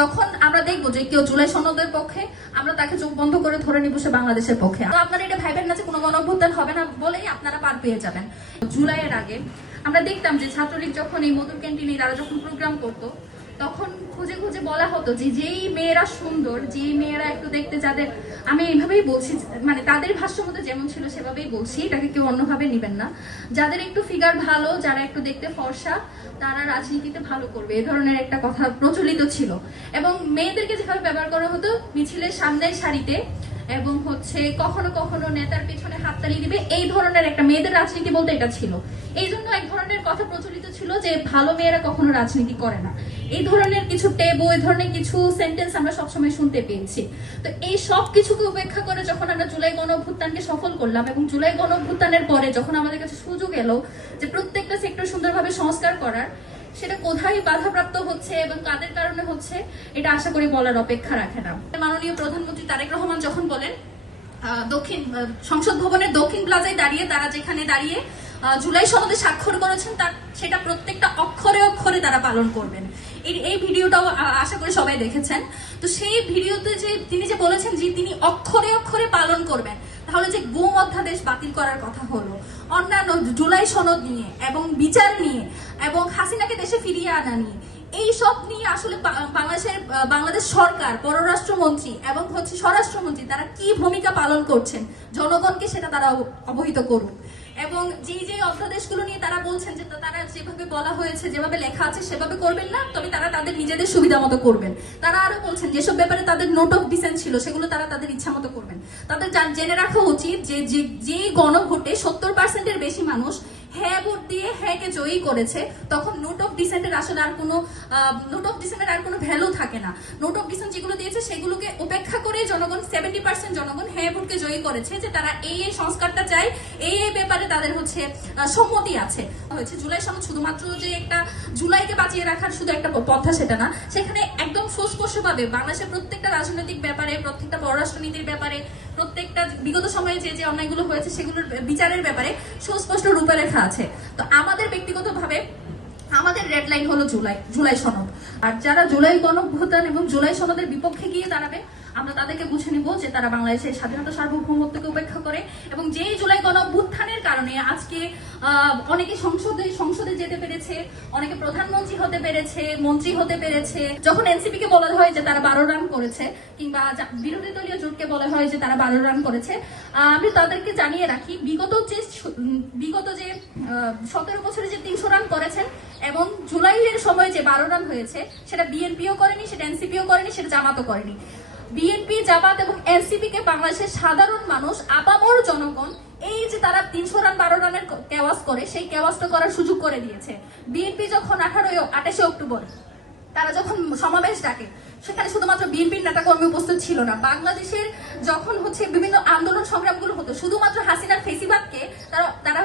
যখন আমরা দেখবো যে কেউ জুলাই সনদের পক্ষে, আমরা তাকে চোখ বন্ধ করে ধরে নিব সে বাংলাদেশের পক্ষে। তো আপনারা এটা ভাইবেন না যে কোনো গণঅভ্যুত্থান হবে না বলেই আপনারা পার পেয়ে যাবেন। জুলাইয়ের আগে আমরা দেখতাম যে ছাত্রলীগ যখন এই মধুর ক্যান্টিনে তারা যখন প্রোগ্রাম করতো, তখন খুঁজে খুঁজে বলা হতো যে যেই মেয়েরা সুন্দর, যেই মেয়েরা একটু দেখতে, যাদের, আমি এইভাবেই বলছি, মানে তাদের ভাষ্য মতো যেমন ছিল সেভাবেই বলছি, এটাকে কেউ অন্যভাবে নিবেন না, যাদের একটু ফিগার ভালো, যারা একটু দেখতে ফর্সা, তারা রাজনীতিতে ভালো করবে, এ ধরনের একটা কথা প্রচলিত ছিল। এবং মেয়েদেরকে যেভাবে ব্যবহার করা হতো মিছিলের সামনের সারিতে, এবং কখনো কখনো নেতার পেছনে হাততালি দিবে, এই ধরনের একটা মেয়েদের রাজনীতি বলতে এটা ছিল। এই জন্য এক ধরনের কথা প্রচলিত ছিল যে ভালো মেয়েরা কখনো রাজনীতি করে না, এই ধরনের কিছু টেবু, এই ধরনের কিছু সেন্টেন্স আমরা সবসময় শুনতে পেয়েছি। তো এই সব কিছুকে উপেক্ষা করে যখন আমরা জুলাই গণঅভ্যুত্থানকে সফল করলাম, এবং জুলাই গণঅভ্যুত্থানের পরে যখন আমাদের কাছে সুযোগ এলো যে প্রত্যেকটা সেক্টর সুন্দরভাবে সংস্কার করার, সেটা কোথায় বাধাপ্রাপ্ত হচ্ছে এবং কাদের কারণে হচ্ছে, এটা আশা করি বলার অপেক্ষা রাখে না। মাননীয় প্রধানমন্ত্রী তারেক রহমান যখন বলেন দক্ষিণ সংসদ ভবনের দক্ষিণ প্লাজায় দাঁড়িয়ে, তারা যেখানে দাঁড়িয়ে জুলাই সনদে স্বাক্ষর করেছেন, তার সেটা প্রত্যেকটা অক্ষরে অক্ষরে তারা পালন করবেন। এই ভিডিওটাও আশা করি সবাই দেখেছেন। তো সেই ভিডিওতে যে তিনি যে বলেছেন যে তিনি অক্ষরে অক্ষরে পালন করবেন, তাহলে যে গুম অধ্যাদেশ বাতিল করার কথা হলো, অন্যান্য জুলাই সনদ নিয়ে এবং বিচার নিয়ে এবং হাসিনাকে দেশে ফিরিয়ে আনা নিয়ে, এই সব নিয়ে আসলে বাংলাদেশ সরকার, পররাষ্ট্রমন্ত্রী এবং স্বরাষ্ট্রমন্ত্রী তারা কি ভূমিকা পালন করছেন, জনগণকে সেটা তারা অবহিত করুক। এবং যে অধ্যাদেশগুলো নিয়ে তারা বলছেন যে তারা যেভাবে বলা হয়েছে, যেভাবে লেখা আছে সেভাবে করবেন না, তবে তারা তাদের নিজেদের সুবিধা মতো করবেন। তারা আরো বলছেন যেসব ব্যাপারে তাদের নোট অফ ডিসেন্ট ছিল সেগুলো তারা তাদের ইচ্ছা মতো করবেন। তাদের জেনে রাখা উচিত যে গণভোটে 70%-এর বেশি মানুষ হ্যাঁ ভোট দিয়ে হ্যাঁকে জয়ী করেছে, তখন নোট অফ ডিসেন্টের আসলে আর কোনো ভ্যালু থাকে না। নোট অফ ডিসেন্ট যেগুলো দিয়েছে সেগুলোকে উপেক্ষা করে জনগণ 70% জনগণ হ্যাঁ ভোটকে জয়ী করেছে, যে তারা এই সংস্কারটা চায়, এই ব্যাপারে তাদের সম্মতি আছে। জুলাই সনদ শুধুমাত্র যে একটা জুলাইকে বাঁচিয়ে রাখার শুধু একটা পথা সেটা না, সেখানে একদম সুস্পষ্টভাবে বাংলাদেশের প্রত্যেকটা রাজনৈতিক ব্যাপারে, প্রত্যেকটা পররাষ্ট্রনীতির ব্যাপারে, প্রত্যেকটা বিগত সময়ে যে অন্যায়গুলো হয়েছে সেগুলোর বিচারের ব্যাপারে সুস্পষ্ট রূপরেখা আছে। তো আমাদের ব্যক্তিগতভাবে আমাদের রেড লাইন হলো জুলাই সনদ। আর যারা জুলাই গণঅভ্যুত্থান এবং জুলাই সনদের বিপক্ষে গিয়ে দাঁড়াবে, আমরা তাদেরকে বুঝে নিব যে তারা বাংলাদেশের স্বাধীনতা সার্বভৌমত্বকে উপেক্ষা করে, এবং যেই জুলাই গণঅভ্যুত্থানের কারণে আজকে অনেকে সংসদে যেতে পেরেছে, অনেকে প্রধানমন্ত্রী হতে পেরেছে, মন্ত্রী হতে পেরেছে। যখন এনসিপি কে বলা হয় যে তারা 12 রান করেছে, কিংবা বিরোধী দলীয় জোটকে বলা হয় যে তারা 12 রান করেছে, আমি তাদেরকে জানিয়ে রাখি বিগত যে 17 বছরে যে 300 রান করেছেন, এবং জুলাইয়ের সময় যে 12 রান হয়েছে, সেটা বিএনপিও করেনি, সেটা এনসিপিও করেনি, সেটা জামাতও করেনি। বিএনপি, জামাত এবং এনসিপি কে বাংলাদেশের সাধারণ মানুষ, আপামর জনগণ, এই যে তারা 300 রান 12 রানের কেওয়াজ করে, সেই কেওয়াজটা করার সুযোগ করে দিয়েছে। বিএনপি যখন 28 অক্টোবর তারা যখন সমাবেশ ডাকে, সেখানে শুধুমাত্র বিএনপির নেতাকর্মী উপস্থিত ছিল না। বাংলাদেশের যখন বিভিন্ন আন্দোলন সংগ্রামগুলো হতো, শুধুমাত্র হাসিনার ফেসিবাদকে তারা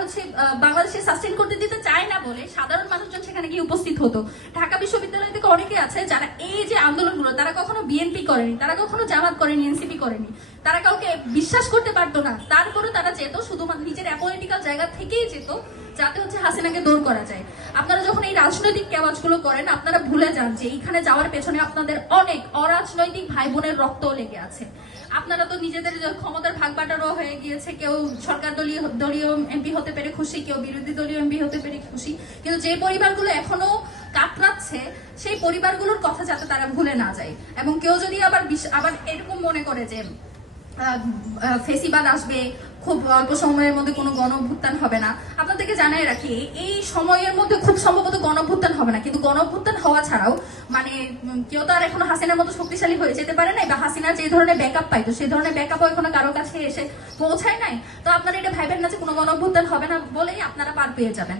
বাংলাদেশে সাস্টেন করতে দিতে চায় না বলে সাধারণ মানুষজন সেখানে গিয়ে উপস্থিত হতো। ঢাকা বিশ্ববিদ্যালয় থেকে অনেকে আছে যারা এই যে আন্দোলনগুলো, তারা কখনো বিএনপি করেনি, তারা কখনো জামাত করেনি, এনসিপি করেনি, তারা কাউকে বিশ্বাস করতে পারতো না, তারপরে তারা যেত শুধুমাত্র নিজের অ্যাপলিটিক্যাল জায়গা থেকেই যেত, যাতে হাসিনাকে দূর করা যায়। আপনারা যখন এই রাজনৈতিক কাজগুলো করেন, আপনারা ভুলে যান যে এইখানে যাওয়ার পেছনে আপনাদের অনেক অরাজনৈতিক ভাই বোনের রক্ত লেগে আছে। আপনারা তো নিজেদের ক্ষমতার ভাগ বাটারও হয়ে গিয়েছে, কেউ সরকার দলীয় এমপি হতে পেরে খুশি, কেউ বিরোধী দলীয় এমপি হতে পেরে খুশি, কিন্তু যে পরিবারগুলো এখনো কাতরাচ্ছে, সেই পরিবারগুলোর কথা যাতে তারা ভুলে না যায়। এবং কেউ যদি আবার এরকম মনে করে যে ফেসিবাদ আসবে, খুব অল্প সময়ের মধ্যে কোনো গণঅভ্যুত্থান হবে না, আপনাদেরকে জানিয়ে রাখি এই সময়ের মধ্যে খুব সম্ভবত গণঅভ্যুত্থান হবে না। কিন্তু গণঅভ্যুত্থান হওয়া ছাড়াও কেউ তো আর এখনো হাসিনার মতো শক্তিশালী হয়ে যেতে পারে নাই, বা হাসিনার যে ধরনের ব্যাকআপ পাইতো সেই ধরনের ব্যাকআপও এখনো কারো কাছে এসে পৌঁছায় নাই। তো আপনারা এটা ভাইবেন না যে কোনো গণঅভ্যুত্থান হবে না বলেই আপনারা পার পেয়ে যাবেন।